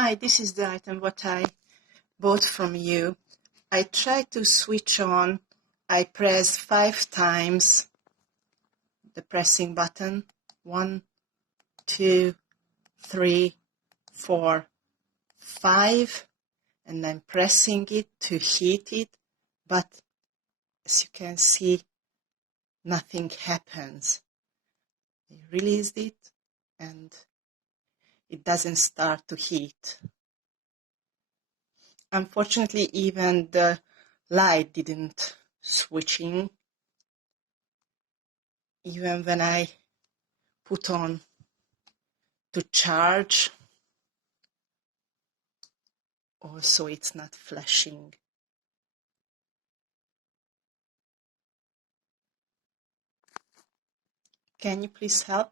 Hi, this is the item what I bought from you. I tried to switch on. I pressed 5 times the pressing button. 1, 2, 3, 4, 5. And I'm pressing it to heat it. But as you can see, nothing happens. I released it and it doesn't start to heat. Unfortunately, even the light didn't switching. Even when I put on to charge, also it's not flashing. Can you please help?